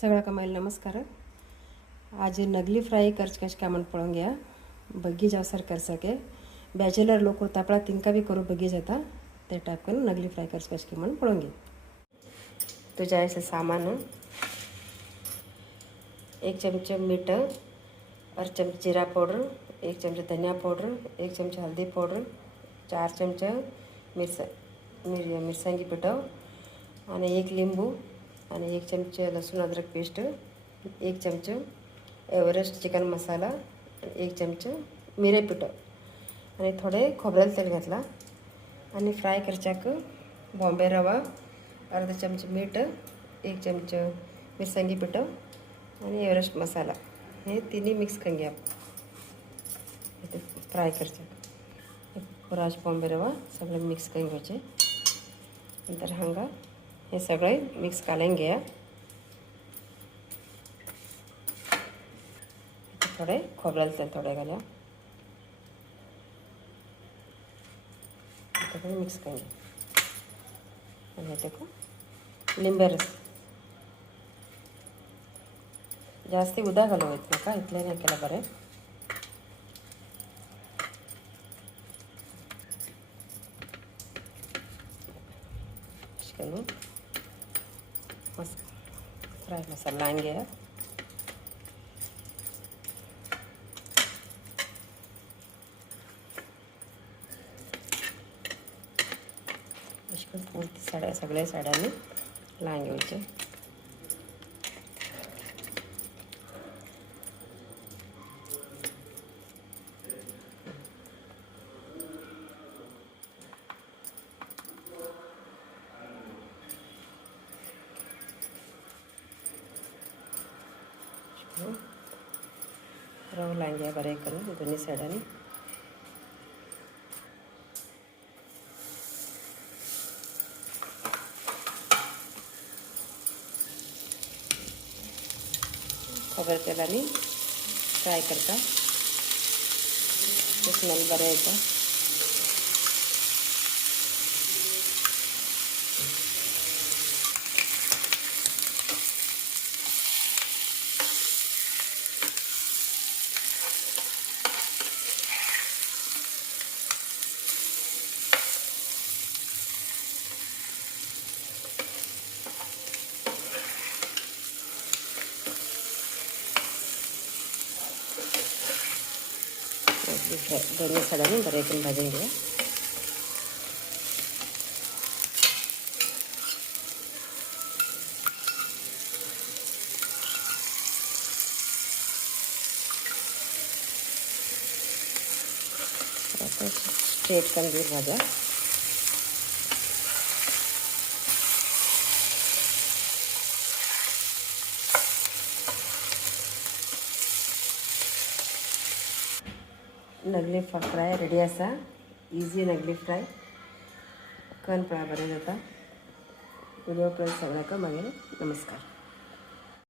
सगळ्या कमाईला नमस्कार. आज नगली फ्राई कर्च कश काय म्हण पळोंग्या बग्गी जावसर कर सके बैचलर लोग तपड़ा तिनका भी करो बग्गी जाता ते टाइप कर नगली फ्राई कर्च कश के मन पड़ोंगे. तो जाए से सामान 1 चमचे मीठ और चमच जीरा पाउडर, 1 चमचे धनिया पाउडर, 1 चमचे हल्दी पाउडर, 4 चमचे मिरसांगी पिठाव आणि 1 लिंबू आणि 1 चमचे लसूण अद्रक पेस्ट, 1 चमचे एव्हरेस्ट चिकन मसाला, 1 चमचे मिरे पिठाव आणि थोडे खोबरेल तेल घातला आणि फ्राय करच्याक बॉम्बे रवा, अर्धा चमचे मीठ, 1 चमचे मिरसांगी पिठाव आणि एव्हरेस्ट मसाला हे तिन्ही मिक्स करून घ्या. फ्राय करच्याक पुराज बॉम्बे रवा सगळे मिक्स करून घ्यायचे. नंतर हांगा हे सगळे मिक्स कालून घ्या. थोडे खोबरेल तेल थोडे घाला. मिक्स करून घ्या आणि देखो लिंबे रस जास्ती उदा घालून नका, इतले नाही केलं बरे. मस्त फ्राय मसाला लावून घ्या. पूर्ती सगळ्या साड्यांनी लावून घ्यायचे. रव लावून घ्या बरे करून दोन्ही साड्यांनी. खोबरेल तेलाने फ्राय करता ते स्मेल बरं येतं. दोन्ही साड्यांनी बरे करून भाजून घ्या. आता स्ट्रेट कंदीर भाजा. नगली फ्राय रेडी असा. इजी नगली फ्राय कण पळा बरें जाता. व्हिडिओ पळय सगळ्यांक मागीर नमस्कार.